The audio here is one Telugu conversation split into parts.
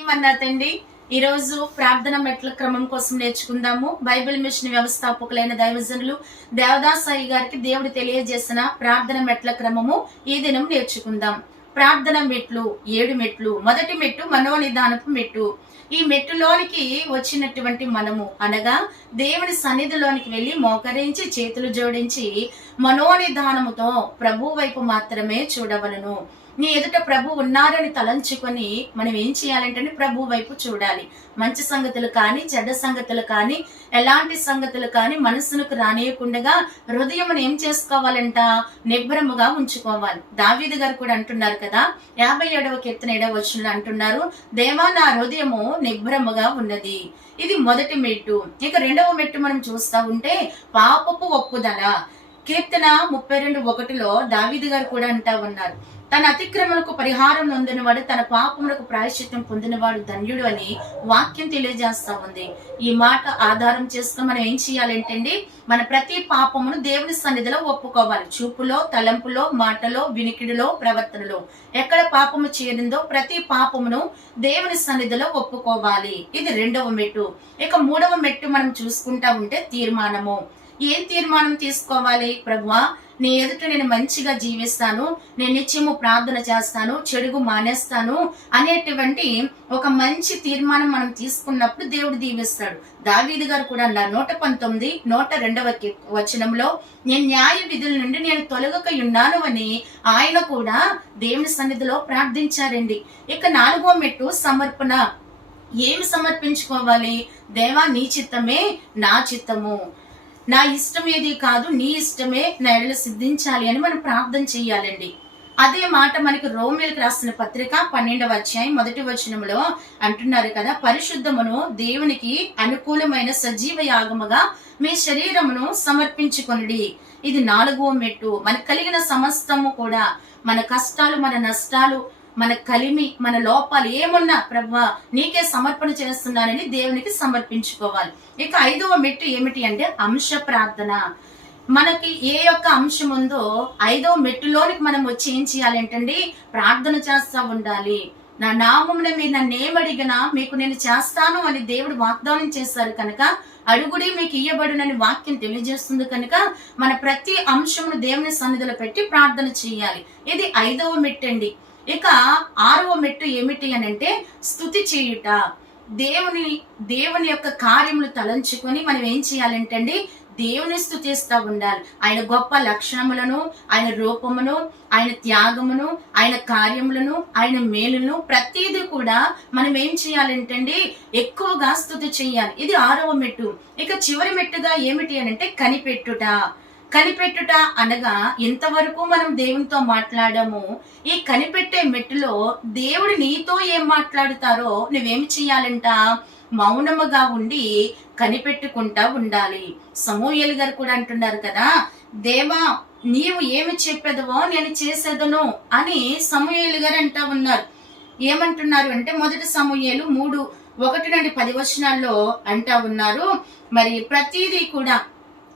ఏమన్నదండి ఈ రోజు ప్రార్థన మెట్ల క్రమం కోసం నేర్చుకుందాము. బైబిల్ మిషన్ వ్యవస్థాపకులైన దైవజనులు దేవదాసాయి గారికి దేవుడు తెలియజేసిన ప్రార్థన మెట్ల క్రమము ఈ దినం నేర్చుకుందాం. ప్రార్థన మెట్లు ఏడు మెట్లు మొదటి మెట్టు మనోనిదానపు మెట్టు. ఈ మెట్టులోనికి వచ్చినటువంటి మనము అనగా దేవుని సన్నిధిలోనికి వెళ్ళి మోకరించి చేతులు జోడించి మనోనిదానముతో ప్రభు వైపు మాత్రమే చూడవలను. నీ ఎదుట ప్రభు ఉన్నారని తలంచుకొని మనం ఏం చేయాలంటే ప్రభు వైపు చూడాలి. మంచి సంగతులు కానీ చెడ్డ సంగతులు కానీ ఎలాంటి సంగతులు కానీ మనసులకు రానియకుండగా హృదయం ఏం చేసుకోవాలంట? నిబ్బరముగా ఉంచుకోవాలి. దావీదు గారు కూడా అంటున్నారు కదా యాభై ఏడవ కీర్తన ఏడవ వచనంలో అంటున్నారు దేవా నా హృదయము నిబ్బరముగా ఉన్నది. ఇది మొదటి మెట్టు. ఇక రెండవ మెట్టు మనం చూస్తా ఉంటే పాపపు ఒప్పుదల. కీర్తన ముప్పై రెండు ఒకటిలో దావీదు గారు కూడా అంటా ఉన్నారు తన అతిక్రమలకు పరిహారం నొందినవాడు తన పాపములకు ప్రాయశ్చిత్తం పొందినవాడు ధన్యుడు అని వాక్యం తెలియజేస్తా ఉంది. ఈ మాట ఆధారం చేసుకుని మనం ఏం చేయాలంటండి మన ప్రతి పాపమును దేవుని సన్నిధిలో ఒప్పుకోవాలి. చూపులో తలంపులో మాటలో వినికిడిలో ప్రవర్తనలో. ఎక్కడ పాపము చేరిందో ప్రతి పాపమును దేవుని సన్నిధిలో ఒప్పుకోవాలి. ఇది రెండవ మెట్టు. ఇక మూడవ మెట్టు మనం చూసుకుంటా ఉంటే తీర్మానము. ఏం తీర్మానం తీసుకోవాలి ప్రభువా? నీ ఎదుట నేను మంచిగా జీవిస్తాను నేను నిత్యము ప్రార్థన చేస్తాను చెడుగు మానేస్తాను అనేటువంటి ఒక మంచి తీర్మానం మనం తీసుకున్నప్పుడు దేవుడు దీవిస్తాడు. దావీదు గారు కూడా అన్నారు నూట పంతొమ్మిది నూట రెండవ వచనంలో నేను న్యాయ విధుల నుండి నేను తొలగక ఉన్నాను అని ఆయన కూడా దేవుని సన్నిధిలో ప్రార్థించారండి. ఇక నాలుగో మెట్టు సమర్పణ. ఏమి సమర్పించుకోవాలి? దేవా నీ చిత్తమే నా చిత్తము. నా ఇష్టం ఏది కాదు నీ ఇష్టమే నా ఎడల సిద్ధించాలి అని మనం ప్రార్థన చేయాలండి అదే మాట మనకి రోమిలకు రాసిన పత్రిక పన్నెండవ అధ్యాయం మొదటి వచనంలో అంటున్నారు కదా పరిశుద్ధమును దేవునికి అనుకూలమైన సజీవ యాగముగా మీ శరీరమును సమర్పించుకొనిడి. ఇది నాలుగో మెట్టు. మనకు కలిగిన సమస్తము కూడా మన కష్టాలు మన నష్టాలు మన కలిమి మన లోపాలు ఏమున్నా ప్రభా నీకే సమర్పణ చేస్తున్నానని దేవునికి సమర్పించుకోవాలి. ఇక ఐదవ మెట్టు ఏమిటి అంటే అంశ ప్రార్థన. మనకి ఏ యొక్క అంశం ఉందో ఐదవ మెట్టులోనికి మనం వచ్చి ఏం చేయాలంటండి ప్రార్థన చేస్తా ఉండాలి. నా నామమున మీరు నన్ను ఏమడిగినా మీకు నేను చేస్తాను అని దేవుడు వాగ్దానం చేశారు కనుక అడుగుడి మీకు ఇయ్యబడునని వాక్యం తెలియజేస్తుంది కనుక మన ప్రతి అంశమును దేవుని సన్నిధిలో పెట్టి ప్రార్థన చేయాలి. ఇది ఐదవ మెట్టండి. ఇక ఆరవ మెట్టు ఏమిటి అని అంటే స్థుతి చేయుట. దేవుని దేవుని యొక్క కార్యములు తలంచుకొని మనం ఏం చేయాలంటండి? దేవుని స్థుతిస్తూ ఉండాలి. ఆయన గొప్ప లక్షణములను ఆయన రూపమును ఆయన త్యాగమును ఆయన కార్యములను ఆయన మేలును ప్రతిదీ కూడా మనం ఏం చేయాలంటండి? ఎక్కువగా స్థుతి చేయాలి. ఇది ఆరవ మెట్టు. ఇక చివరి మెట్టుగా ఏమిటి అని అంటే కనిపెట్టుట. కనిపెట్టుట అనగా ఎంతవరకు మనం దేవునితో మాట్లాడాము? ఈ కనిపెట్టే మెట్టులో దేవుడు నీతో ఏం మాట్లాడుతారో నువ్వేం చేయాలంట మౌనముగా ఉండి కనిపెట్టుకుంటా ఉండాలి. సమూహలు గారు కూడా అంటున్నారు కదా దేవా నీవు ఏమి చెప్పేదవో నేను చేసేదను అని సమూహలు గారు అంటా ఉన్నారు. ఏమంటున్నారు అంటే మొదటి సమూహలు మూడు ఒకటి నుండి పది వచనాల్లో అంటా ఉన్నారు. మరి ప్రతిదీ కూడా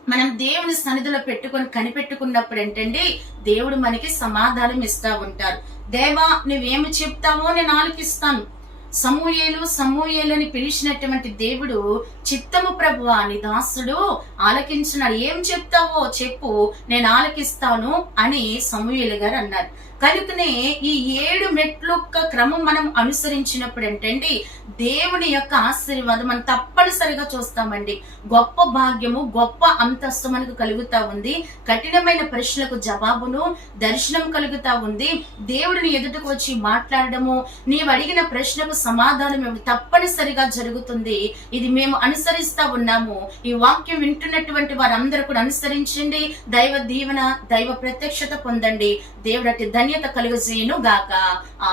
మనం దేవుని సన్నిధిలో పెట్టుకొని కనిపెట్టుకున్నప్పుడు ఏంటండి? దేవుడు మనకి సమాధానం ఇస్తా ఉంటారు. దేవా నువ్వేమి చెప్తావో నేను ఆలకిస్తాను. సమూయేలు సమూయేలని పిలిచినటువంటి దేవుడు చిత్తము ప్రభు అని దాసుడు ఆలకించినాడు ఏం చెప్తావో చెప్పు నేను ఆలకిస్తాను అని సమూయేలు గారు అన్నారు. కనుకనే ఈ ఏడు మెట్లు క్రమం మనం అనుసరించినప్పుడు ఏంటండి దేవుని యొక్క ఆశీర్వాదం మనం తప్పనిసరిగా చూస్తామండి. గొప్ప భాగ్యము గొప్ప అంతస్తు మనకు కలుగుతా ఉంది. కఠినమైన ప్రశ్నలకు జవాబును దర్శనం కలుగుతా ఉంది. దేవుడిని ఎదుటకు వచ్చి మాట్లాడడము నీవు అడిగిన ప్రశ్నకు సమాధానం ఏమి తప్పనిసరిగా జరుగుతుంది. ఇది మేము అనుసరిస్తా ఉన్నాము. ఈ వాక్యం వింటున్నటువంటి వారందరూ కూడా అనుసరించండి. దైవ దీవెన దైవ ప్రత్యక్షత పొందండి. దేవుడటి ధన్యత కలుగజేయును గాక ఆ